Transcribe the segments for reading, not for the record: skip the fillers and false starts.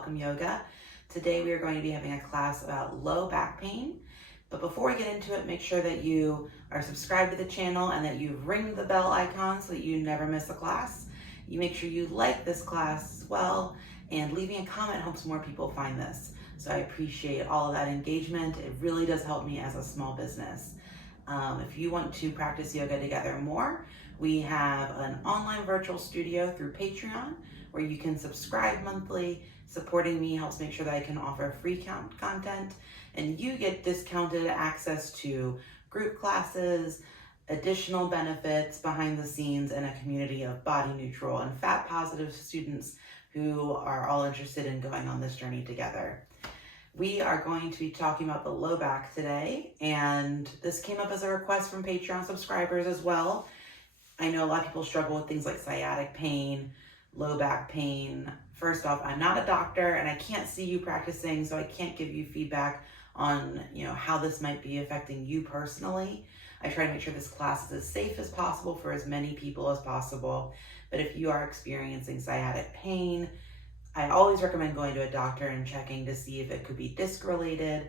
Welcome Yoga. Today we are going to be having a class about low back pain. But before we get into it, make sure that you are subscribed to the channel and that you ring the bell icon so that you never miss a class. You make sure you like this class as well, and leaving a comment helps more people find this. So I appreciate all of that engagement. It really does help me as a small business. If you want to practice yoga together more, we have an online virtual studio through Patreon where you can subscribe monthly. Supporting me helps make sure that I can offer free content, and you get discounted access to group classes, additional benefits behind the scenes, and a community of body neutral and fat positive students who are all interested in going on this journey together. We are going to be talking about the low back today, and this came up as a request from Patreon subscribers as well. I know a lot of people struggle with things like sciatic pain, low back pain. First off, I'm not a doctor and I can't see you practicing, so I can't give you feedback on how this might be affecting you personally. I try to make sure this class is as safe as possible for as many people as possible. But if you are experiencing sciatic pain, I always recommend going to a doctor and checking to see if it could be disc related.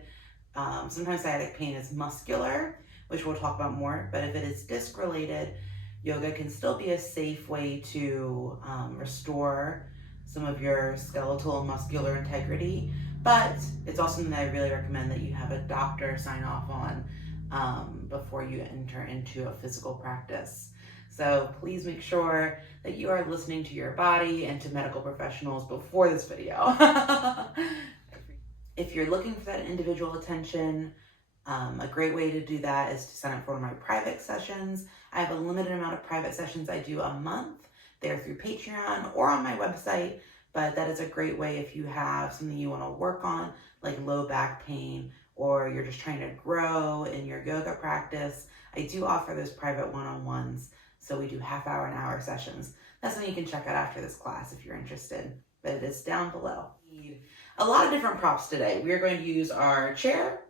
Sometimes sciatic pain is muscular, which we'll talk about more, but if it is disc related, yoga can still be a safe way to restore some of your skeletal and muscular integrity, but it's also something that I really recommend that you have a doctor sign off on before you enter into a physical practice. So please make sure that you are listening to your body and to medical professionals before this video. If you're looking for that individual attention, a great way to do that is to sign up for one of my private sessions. I have a limited amount of private sessions I do a month. They're through Patreon or on my website, but that is a great way if you have something you want to work on, like low back pain, or you're just trying to grow in your yoga practice. I do offer those private one-on-ones, so we do half-hour and hour sessions. That's something you can check out after this class if you're interested, but it is down below. A lot of different props today. We are going to use our chair,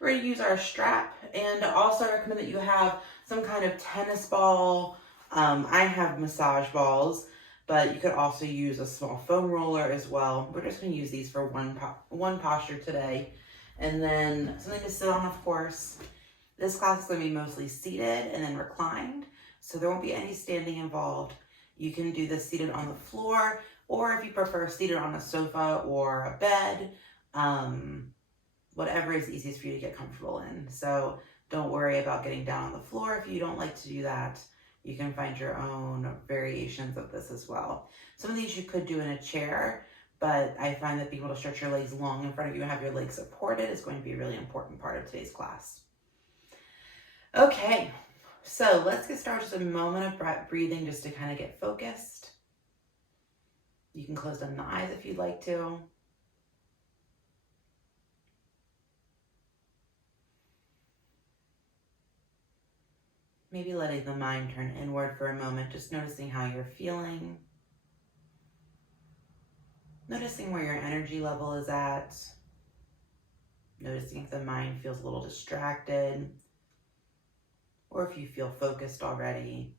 we're going to use our strap, and also I recommend that you have some kind of tennis ball. I have massage balls, but you could also use a small foam roller as well. We're just going to use these for one posture today. And then something to sit on, of course. This class is going to be mostly seated and then reclined, so there won't be any standing involved. You can do this seated on the floor, or if you prefer, seated on a sofa or a bed, whatever is easiest for you to get comfortable in. So don't worry about getting down on the floor if you don't like to do that. You can find your own variations of this as well. Some of these you could do in a chair, but I find that being able to stretch your legs long in front of you and have your legs supported is going to be a really important part of today's class. Okay, so let's get started. Just a moment of breathing just to kind of get focused. You can close down the eyes if you'd like to. Maybe letting the mind turn inward for a moment, just noticing how you're feeling. Noticing where your energy level is at. Noticing if the mind feels a little distracted, or if you feel focused already.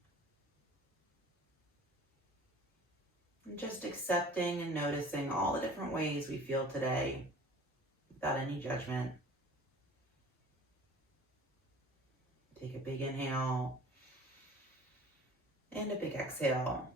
And just accepting and noticing all the different ways we feel today without any judgment. Take a big inhale and a big exhale.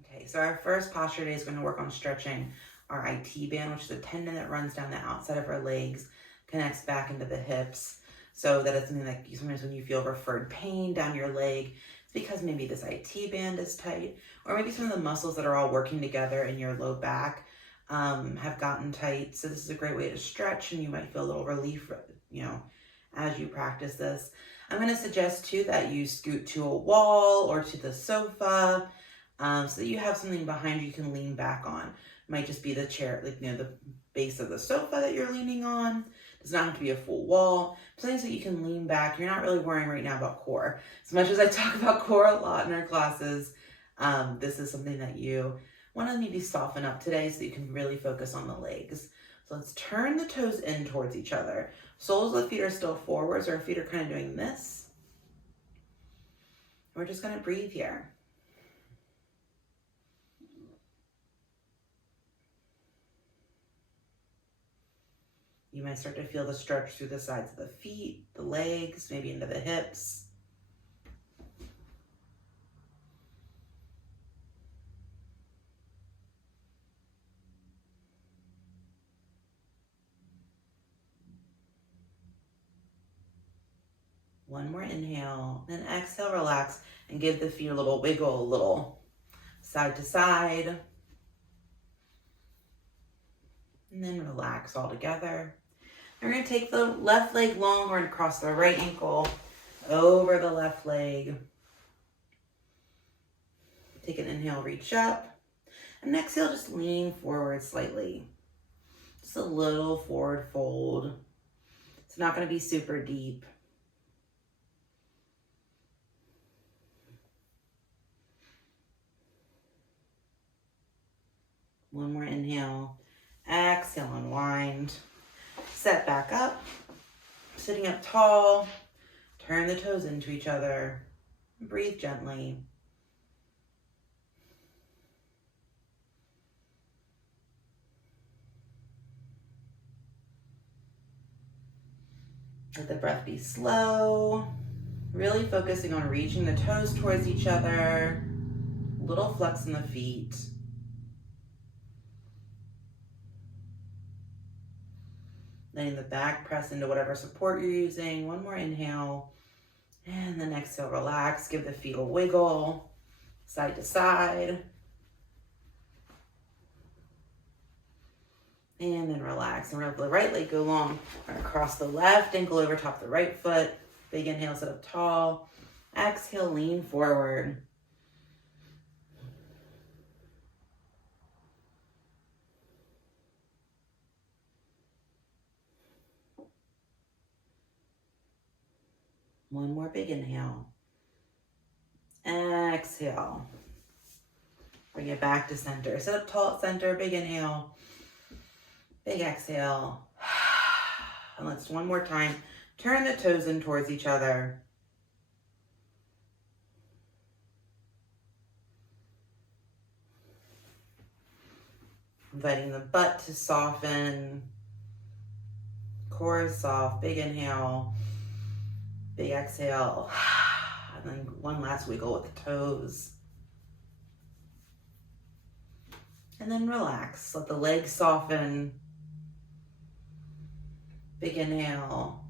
Okay, so our first posture today is going to work on stretching our IT band, which is a tendon that runs down the outside of our legs, connects back into the hips, so that it's something like sometimes when you feel referred pain down your leg, it's because maybe this IT band is tight, or maybe some of the muscles that are all working together in your low back have gotten tight. So this is a great way to stretch, and you might feel a little relief, as you practice this. I'm going to suggest too that you scoot to a wall or to the sofa, so that you have something behind you can lean back on. It might just be the chair, the base of the sofa that you're leaning on. It does not have to be a full wall. Something so you can lean back. You're not really worrying right now about core. As much as I talk about core a lot in our classes, this is something that you want to maybe soften up today so that you can really focus on the legs. So let's turn the toes in towards each other. Soles of the feet are still forwards, or our feet are kind of doing this. We're just going to breathe here. You might start to feel the stretch through the sides of the feet, the legs, maybe into the hips. One more inhale, then exhale, relax, and give the feet a little wiggle, a little side to side. And then relax all together. We're going to take the left leg long. We're going to cross the right ankle over the left leg. Take an inhale, reach up. And exhale, just lean forward slightly. Just a little forward fold. It's not going to be super deep. One more inhale. Exhale, unwind. Set back up. Sitting up tall. Turn the toes into each other. Breathe gently. Let the breath be slow. Really focusing on reaching the toes towards each other. Little flex in the feet. Letting the back press into whatever support you're using. One more inhale. And then exhale, relax. Give the feet a wiggle. Side to side. And then relax. And we're going to let the right leg go long. We're going to cross the left ankle over top the right foot. Big inhale, sit up tall. Exhale, lean forward. One more big inhale. Exhale. Bring it back to center. Sit up tall at center. Big inhale. Big exhale. And let's one more time. Turn the toes in towards each other. Inviting the butt to soften. Core is soft. Big inhale. Big exhale. And then one last wiggle with the toes. And then relax. Let the legs soften. Big inhale.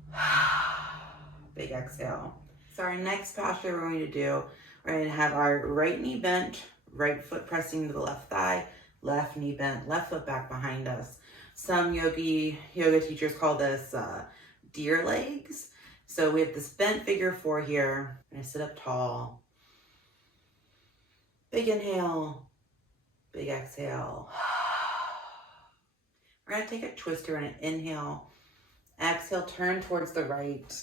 Big exhale. So our next posture we're going to do, we're going to have our right knee bent, right foot pressing to the left thigh, left knee bent, left foot back behind us. Some yoga teachers call this deer legs. So we have this bent figure 4 here. I'm going to sit up tall. Big inhale. Big exhale. We're going to take a twist here and an inhale. Exhale, turn towards the right.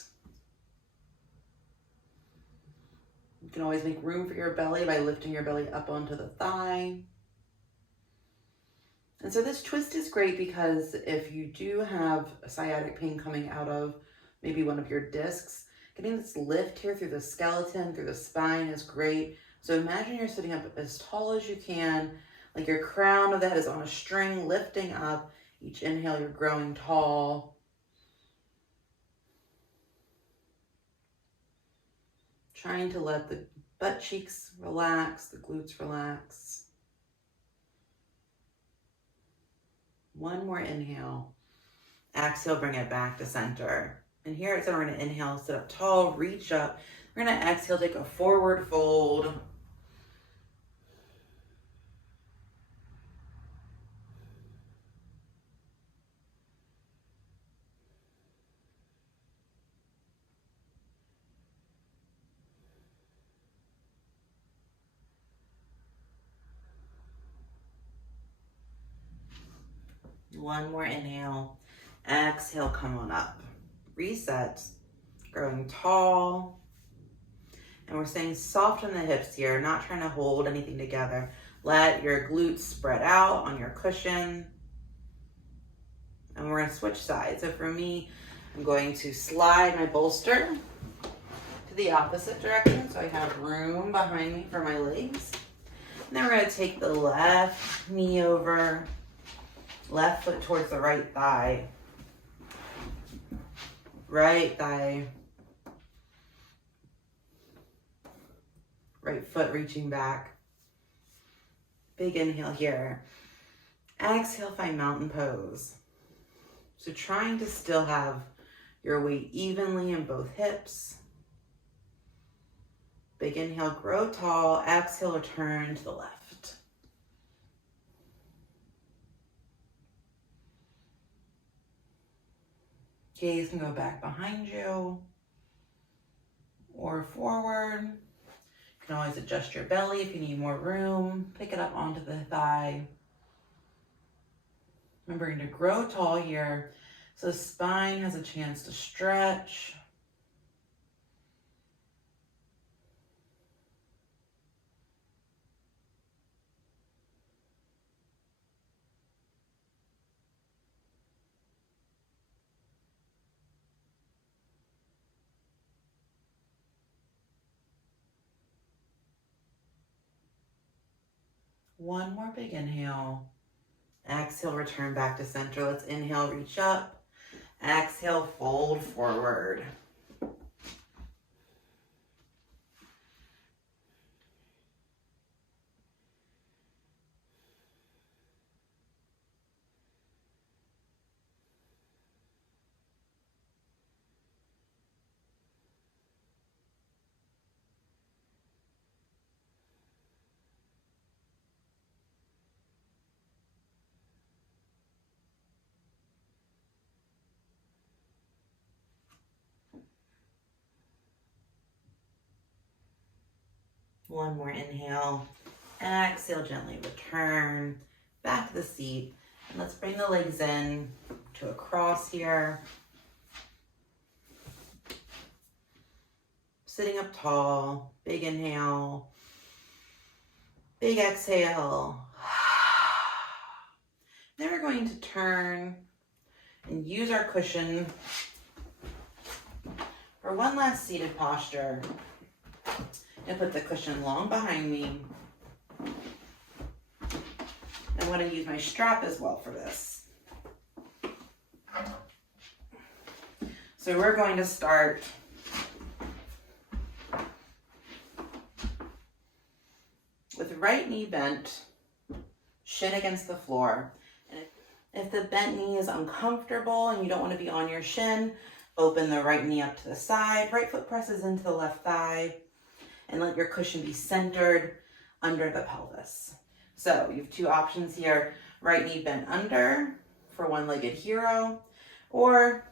You can always make room for your belly by lifting your belly up onto the thigh. And so this twist is great because if you do have sciatic pain coming out of maybe one of your discs, getting this lift here through the skeleton, through the spine is great. So imagine you're sitting up as tall as you can, like your crown of the head is on a string, lifting up. Each inhale, you're growing tall. Trying to let the butt cheeks relax, the glutes relax. One more inhale. Exhale, bring it back to center. And here it's we're going to inhale, sit up tall, reach up. We're going to exhale, take a forward fold. One more inhale. Exhale, come on up. Reset. Growing tall. And we're staying soft on the hips here, not trying to hold anything together. Let your glutes spread out on your cushion. And we're going to switch sides. So for me, I'm going to slide my bolster to the opposite direction so I have room behind me for my legs. And then we're going to take the left knee over, left foot towards the right thigh. right thigh. Right foot reaching back. Big inhale here. Exhale, find mountain pose. So trying to still have your weight evenly in both hips. Big inhale, grow tall. Exhale, return to the left. Gaze can go back behind you or forward. You can always adjust your belly if you need more room. Pick it up onto the thigh. Remembering to grow tall here so the spine has a chance to stretch. One more big inhale. Exhale, return back to center. Let's inhale, reach up. Exhale, fold forward. One more inhale. Exhale, gently return back to the seat. And let's bring the legs in to a cross here. Sitting up tall, big inhale, big exhale. Then we're going to turn and use our cushion for one last seated posture. And put the cushion long behind me. I'm going to use my strap as well for this. So we're going to start with right knee bent, shin against the floor. And if the bent knee is uncomfortable and you don't want to be on your shin, open the right knee up to the side. Right foot presses into the left thigh. And let your cushion be centered under the pelvis. So you have two options here. Right knee bent under for one-legged hero, or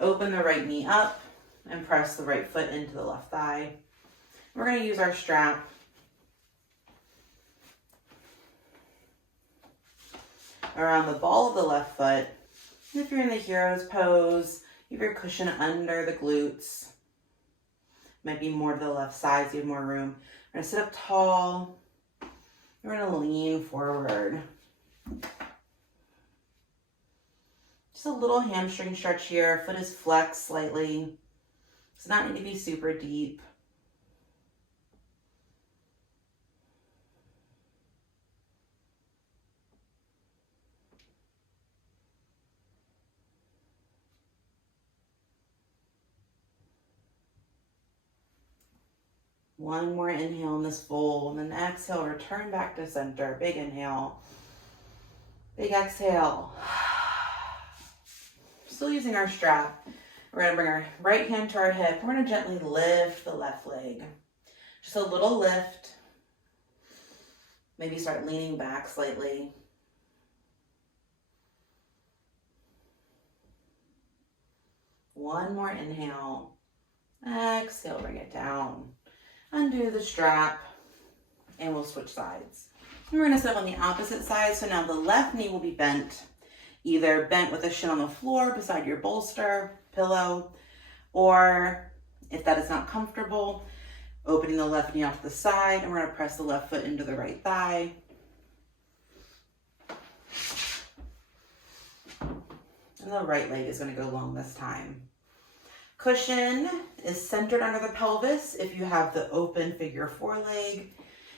open the right knee up and press the right foot into the left thigh. We're going to use our strap around the ball of the left foot. If you're in the hero's pose, you have your cushion under the glutes. Might be more to the left side so you have more room. We're going to sit up tall. We're going to lean forward. Just a little hamstring stretch here. Foot is flexed slightly. Does not need to be super deep. One more inhale in this fold, and then exhale, return back to center. Big inhale, big exhale. Still using our strap. We're gonna bring our right hand to our hip. We're gonna gently lift the left leg. Just a little lift. Maybe start leaning back slightly. One more inhale. Exhale, bring it down. Undo the strap, and we'll switch sides. We're going to sit up on the opposite side, so now the left knee will be bent, either bent with a shin on the floor beside your bolster, pillow, or if that is not comfortable, opening the left knee off to the side, and we're going to press the left foot into the right thigh. And the right leg is going to go long this time. Cushion is centered under the pelvis if you have the open figure four leg.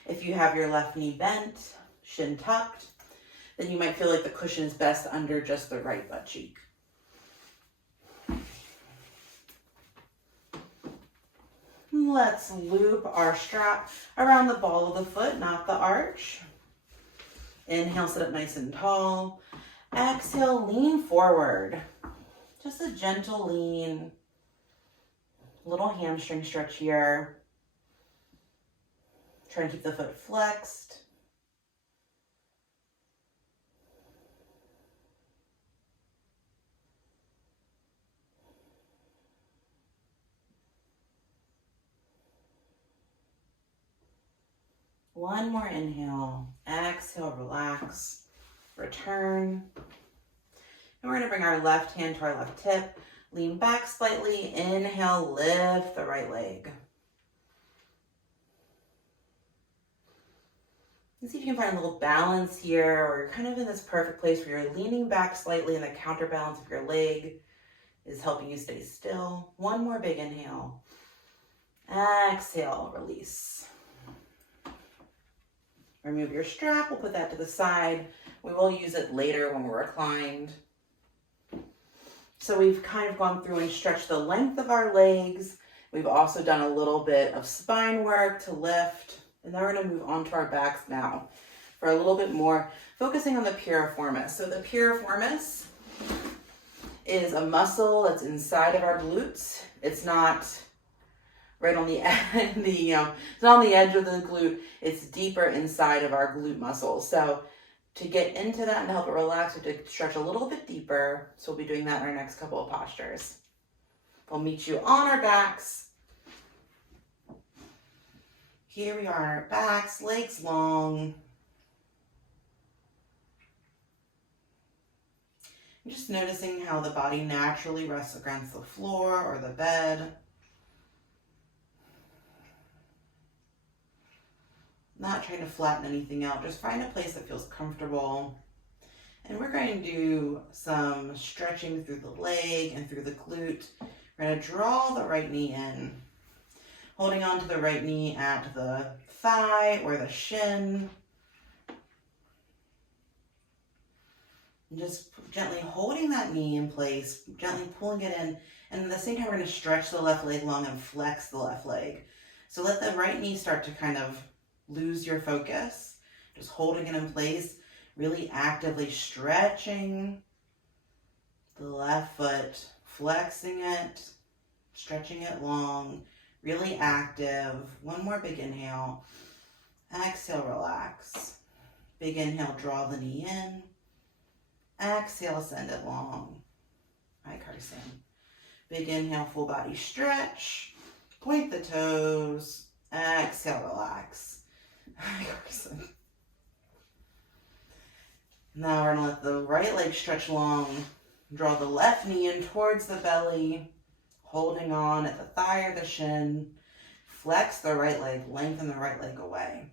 If you have your left knee bent, shin tucked, then you might feel like the cushion is best under just the right butt cheek. Let's loop our strap around the ball of the foot, not the arch. Inhale, sit up nice and tall. Exhale, lean forward. Just a gentle lean. Little hamstring stretch here. Try to keep the foot flexed. One more inhale. Exhale, relax. Return. And we're going to bring our left hand to our left hip. Lean back slightly. Inhale, lift the right leg. And see if you can find a little balance here, or you're kind of in this perfect place where you're leaning back slightly and the counterbalance of your leg is helping you stay still. One more big inhale. Exhale, release. Remove your strap. We'll put that to the side. We will use it later when we're reclined. So we've kind of gone through and stretched the length of our legs. We've also done a little bit of spine work to lift. And then we're going to move on to our backs now for a little bit more, focusing on the piriformis. So the piriformis is a muscle that's inside of our glutes. It's not right on the end, it's not on the edge of the glute. It's deeper inside of our glute muscles. So to get into that and help it relax, we have to stretch a little bit deeper. So we'll be doing that in our next couple of postures. We'll meet you on our backs. Here we are on our backs, legs long. I'm just noticing how the body naturally rests against the floor or the bed. Not trying to flatten anything out, just find a place that feels comfortable. And we're going to do some stretching through the leg and through the glute. We're going to draw the right knee in. Holding on to the right knee at the thigh or the shin. And just gently holding that knee in place, gently pulling it in. And at the same time, we're going to stretch the left leg long and flex the left leg. So let the right knee start to kind of lose your focus. Just holding it in place, really actively stretching the left foot, flexing it, stretching it long. Really active. One more big inhale. Exhale, relax. Big inhale, draw the knee in. Exhale, send it long. Hi, Carson. Big inhale, full body stretch. Point the toes. Exhale, relax. Hi, Carson. Now we're going to let the right leg stretch long. Draw the left knee in towards the belly. Holding on at the thigh or the shin. Flex the right leg, lengthen the right leg away.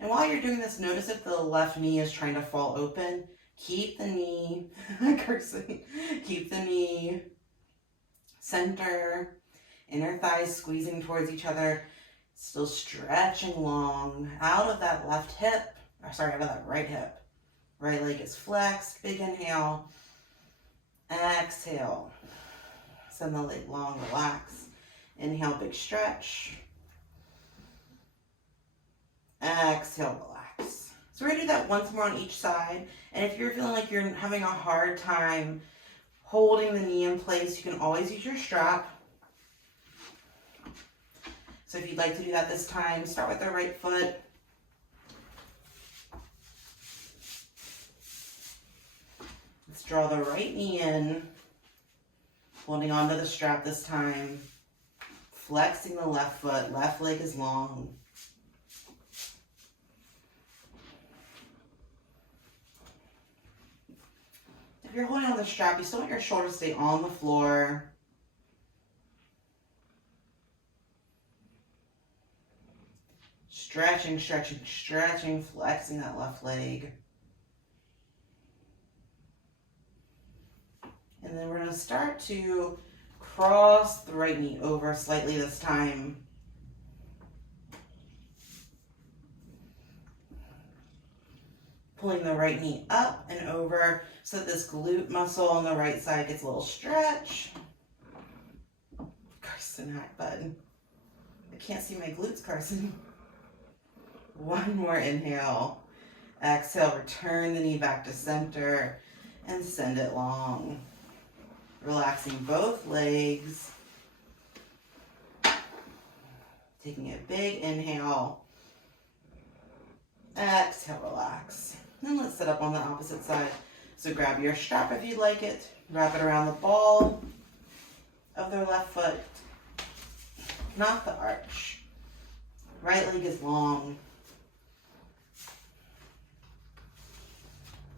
And while you're doing this, notice if the left knee is trying to fall open. Keep the knee, cursing, keep the knee center, inner thighs squeezing towards each other, still stretching long out of that left hip, out of that right hip. Right leg is flexed, big inhale, exhale. Send the leg long, relax. Inhale, big stretch. Exhale, relax. So we're gonna do that once more on each side. And if you're feeling like you're having a hard time holding the knee in place, you can always use your strap. So if you'd like to do that this time, start with the right foot. Let's draw the right knee in. Holding onto the strap this time. Flexing the left foot. Left leg is long. If you're holding on the strap, you still want your shoulders to stay on the floor. Stretching, stretching, stretching, flexing that left leg. And then we're going to start to cross the right knee over slightly this time. Pulling the right knee up and over so that this glute muscle on the right side gets a little stretch. Carson, hi, bud. I can't see my glutes, Carson. One more inhale. Exhale, return the knee back to center and send it long. Relaxing both legs. Taking a big inhale. Exhale, relax. And let's sit up on the opposite side. So grab your strap if you'd like it. Wrap it around the ball of their left foot, not the arch. Right leg is long.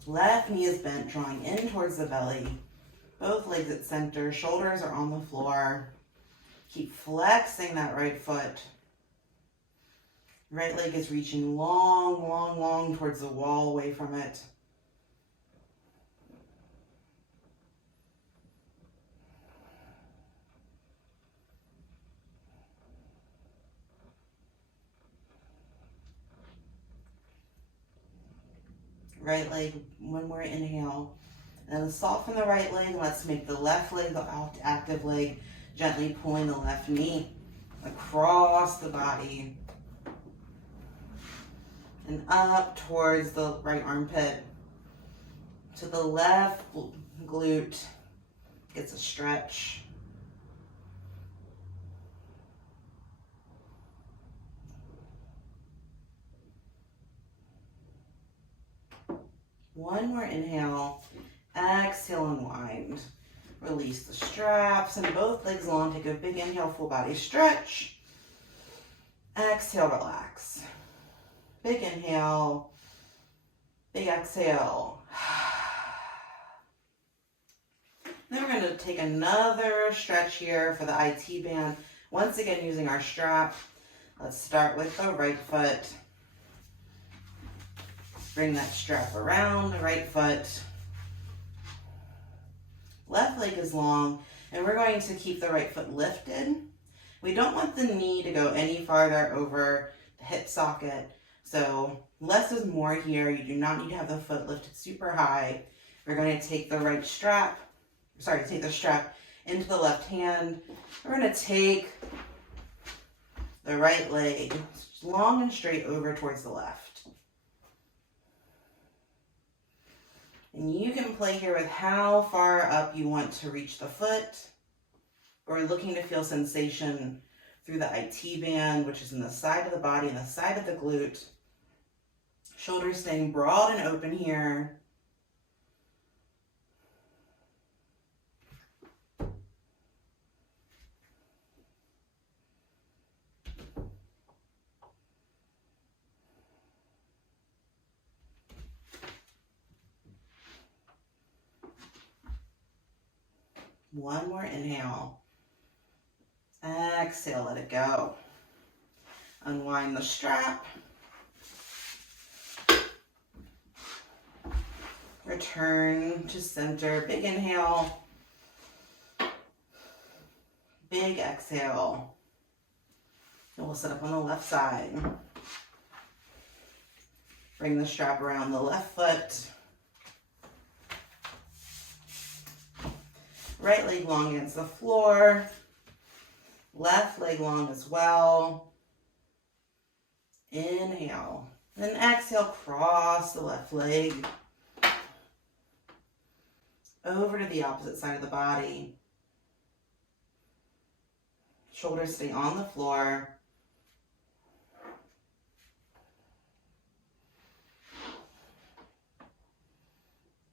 Left knee is bent, drawing in towards the belly. Both legs at center, shoulders are on the floor. Keep flexing that right foot. Right leg is reaching long, long, long towards the wall, away from it. Right leg, one more inhale. And then soften the right leg. Let's make the left leg the active leg, gently pulling the left knee across the body and up towards the right armpit. To the left glute gets a stretch. One more inhale. Exhale, unwind. Release the straps and both legs long. Take a big inhale, full body stretch. Exhale, relax. Big inhale. Big exhale. Then we're going to take another stretch here for the IT band. Once again, using our strap. Let's start with the right foot. Bring that strap around the right foot. Left leg is long, and we're going to keep the right foot lifted. We don't want the knee to go any farther over the hip socket. So less is more here. You do not need to have the foot lifted super high. We're going to take the take the strap into the left hand. We're going to take the right leg long and straight over towards the left. And you can play here with how far up you want to reach the foot, or looking to feel sensation through the IT band, which is in the side of the body and the side of the glute. Shoulders staying broad and open here. One more inhale. Exhale, let it go. Unwind the strap. Return to center. Big inhale. Big exhale. And we'll sit up on the left side. Bring the strap around the left foot. Right leg long against the floor. Left leg long as well. Inhale. Then exhale, cross the left leg over to the opposite side of the body. Shoulders stay on the floor.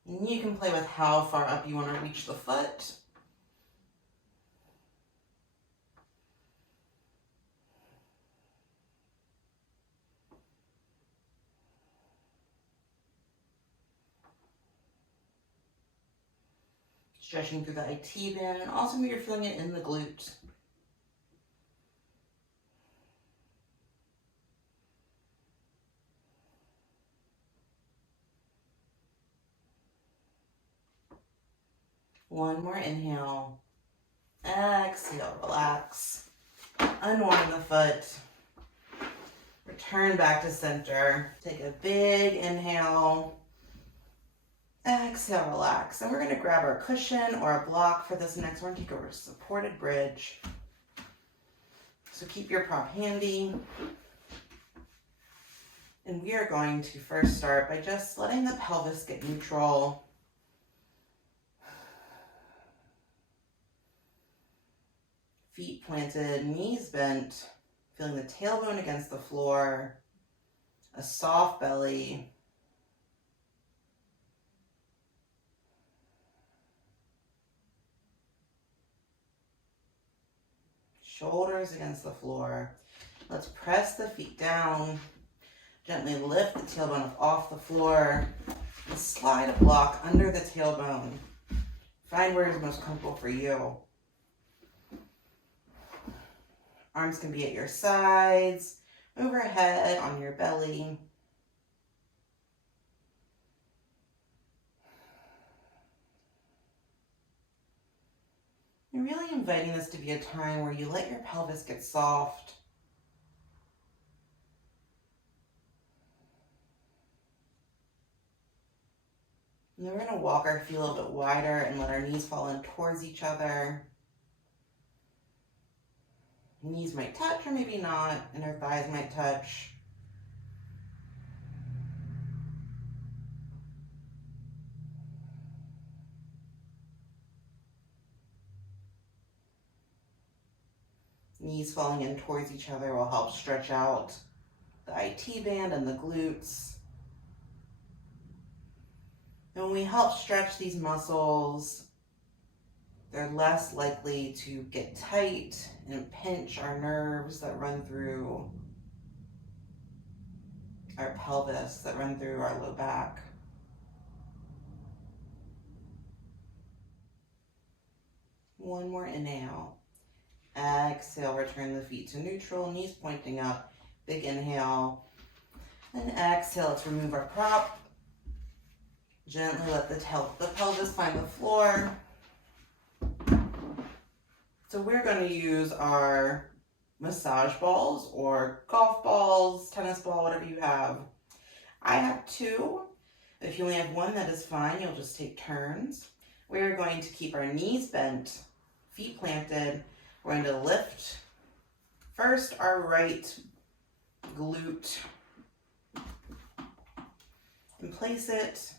And you can play with how far up you want to reach the foot. Stretching through the IT band, and also maybe you're feeling it in the glutes. One more inhale. Exhale, relax. Unwind the foot. Return back to center. Take a big inhale. Exhale, relax. And we're going to grab our cushion or a block for this next one. Take a supported bridge. So keep your prop handy. And we are going to first start by just letting the pelvis get neutral. Feet planted, knees bent, feeling the tailbone against the floor, a soft belly. Shoulders against the floor. Let's press the feet down. Gently lift the tailbone up off the floor and slide a block under the tailbone. Find where is most comfortable for you. Arms can be at your sides, overhead, on your belly. You're really inviting this to be a time where you let your pelvis get soft. And then we're going to walk our feet a little bit wider and let our knees fall in towards each other. Knees might touch or maybe not, and our thighs might touch. Knees falling in towards each other will help stretch out the IT band and the glutes. And when we help stretch these muscles, they're less likely to get tight and pinch our nerves that run through our pelvis, that run through our low back. One more inhale. Exhale, return the feet to neutral, knees pointing up. Big inhale. And exhale, let's remove our prop. Gently let the pelvis find the floor. So we're going to use our massage balls or golf balls, tennis ball, whatever you have. I have two. If you only have one, that is fine. You'll just take turns. We're going to keep our knees bent, feet planted. We're going to lift first our right glute and place it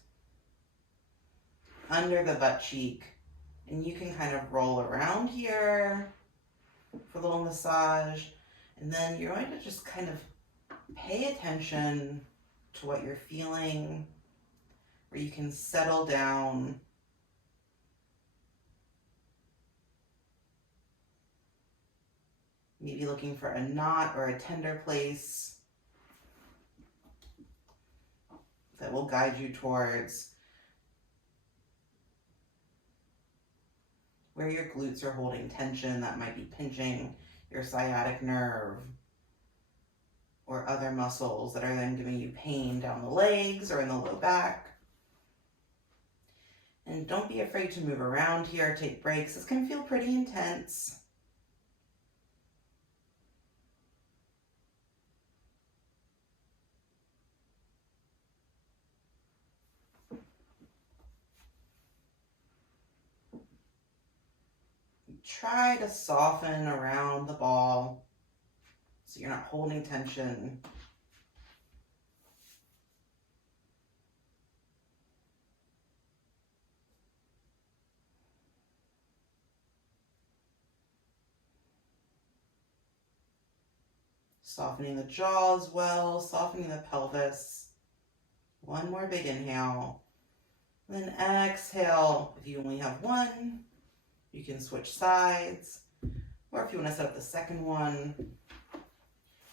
under the butt cheek. And you can kind of roll around here for a little massage. And then you're going to just kind of pay attention to what you're feeling, where you can settle down. Maybe looking for a knot or a tender place that will guide you towards where your glutes are holding tension. That might be pinching your sciatic nerve or other muscles that are then giving you pain down the legs or in the low back. And don't be afraid to move around here, take breaks. This can feel pretty intense. Try to soften around the ball so you're not holding tension. Softening the jaw as well, softening the pelvis. One more big inhale. Then exhale. If you only have one, you can switch sides. Or if you want to set up the second one,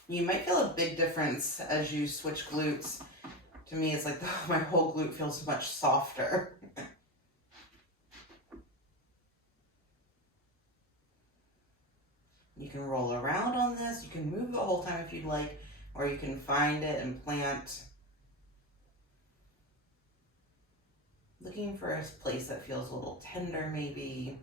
you might feel a big difference as you switch glutes. To me, it's like my whole glute feels much softer. You can roll around on this. You can move the whole time if you'd like, or you can find it and plant. Looking for a place that feels a little tender maybe.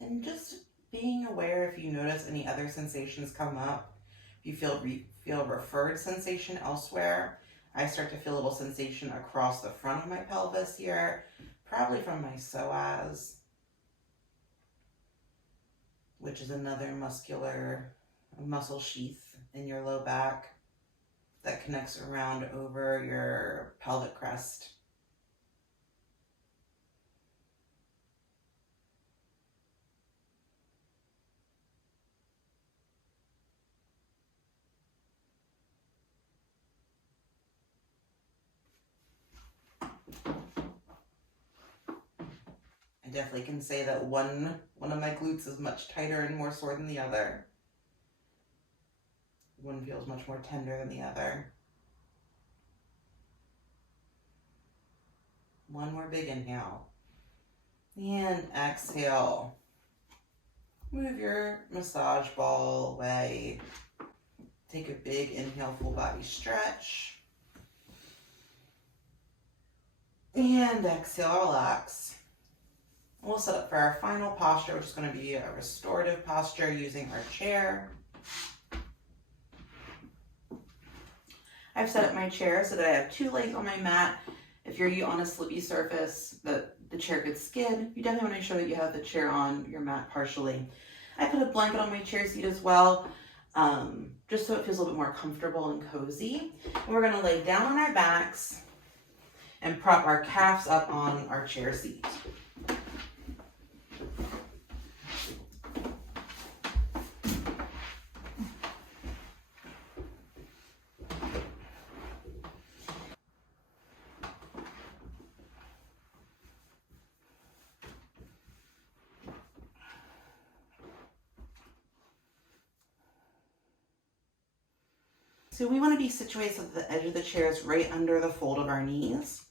And just being aware if you notice any other sensations come up. If you feel referred sensation elsewhere. I start to feel a little sensation across the front of my pelvis here, probably from my psoas. which is another muscle sheath in your low back that connects around over your pelvic crest. I definitely can say that one of my glutes is much tighter and more sore than the other. One feels much more tender than the other. One more big inhale. And exhale. Move your massage ball away. Take a big inhale, full body stretch. And exhale, relax. We'll set up for our final posture, which is going to be a restorative posture using our chair. I've set up my chair so that I have two legs on my mat. If you're on a slippy surface that the chair could skid, you definitely want to make sure that you have the chair on your mat partially. I put a blanket on my chair seat as well, just so it feels a little bit more comfortable and cozy. And we're going to lay down on our backs and prop our calves up on our chair seat. So we want to be situated so that the edge of the chair is right under the fold of our knees.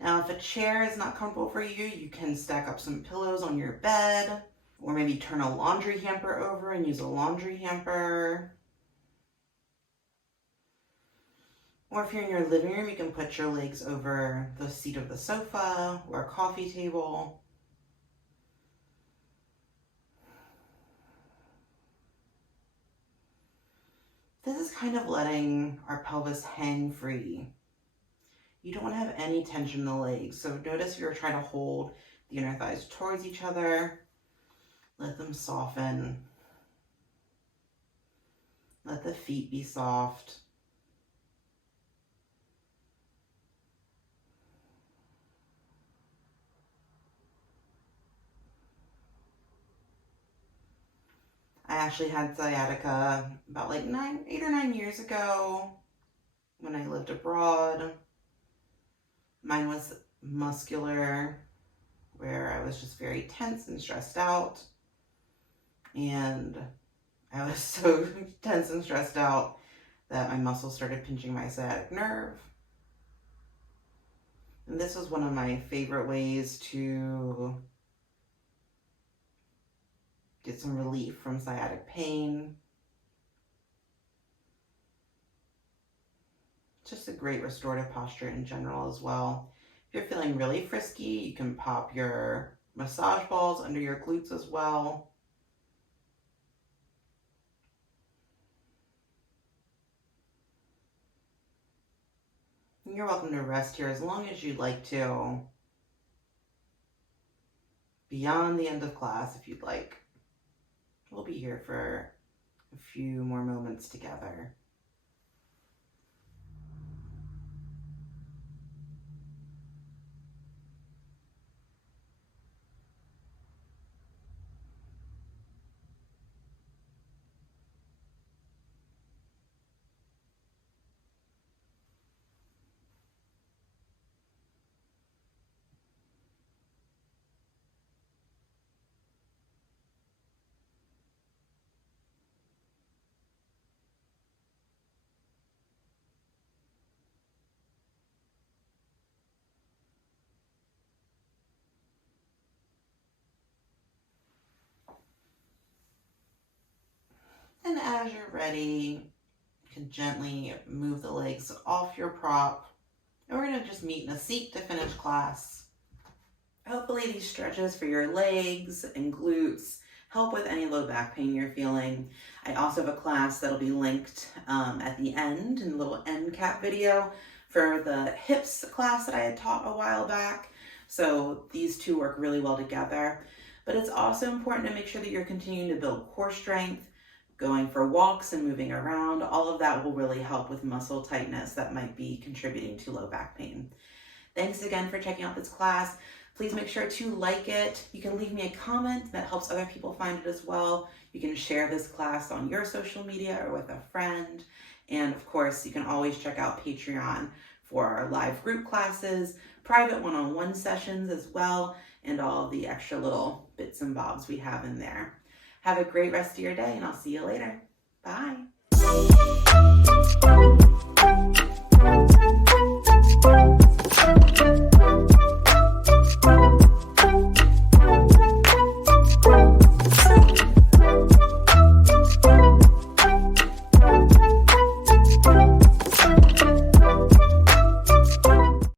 Now, if a chair is not comfortable for you, you can stack up some pillows on your bed, or maybe turn a laundry hamper over and use a laundry hamper. Or if you're in your living room, you can put your legs over the seat of the sofa or a coffee table. This is kind of letting our pelvis hang free. You don't want to have any tension in the legs. So notice you're trying to hold the inner thighs towards each other. Let them soften. Let the feet be soft. I actually had sciatica about 8 or 9 years ago when I lived abroad. Mine was muscular, where I was just very tense and stressed out. And I was so tense and stressed out that my muscles started pinching my sciatic nerve. And this was one of my favorite ways to get some relief from sciatic pain. Just a great restorative posture in general as well. If you're feeling really frisky, you can pop your massage balls under your glutes as well. And you're welcome to rest here as long as you'd like to. Beyond the end of class, if you'd like. We'll be here for a few more moments together. And as you're ready, you can gently move the legs off your prop. And we're going to just meet in a seat to finish class. Hopefully these stretches for your legs and glutes help with any low back pain you're feeling. I also have a class that'll be linked at the end in a little end cap video for the hips class that I had taught a while back. So these two work really well together. but it's also important to make sure that you're continuing to build core strength, going for walks and moving around. All of that will really help with muscle tightness that might be contributing to low back pain. Thanks again for checking out this class. Please make sure to like it. You can leave me a comment that helps other people find it as well. You can share this class on your social media or with a friend. And of course, you can always check out Patreon for our live group classes, private one-on-one sessions as well, and all the extra little bits and bobs we have in there. Have a great rest of your day, and I'll see you later. Bye.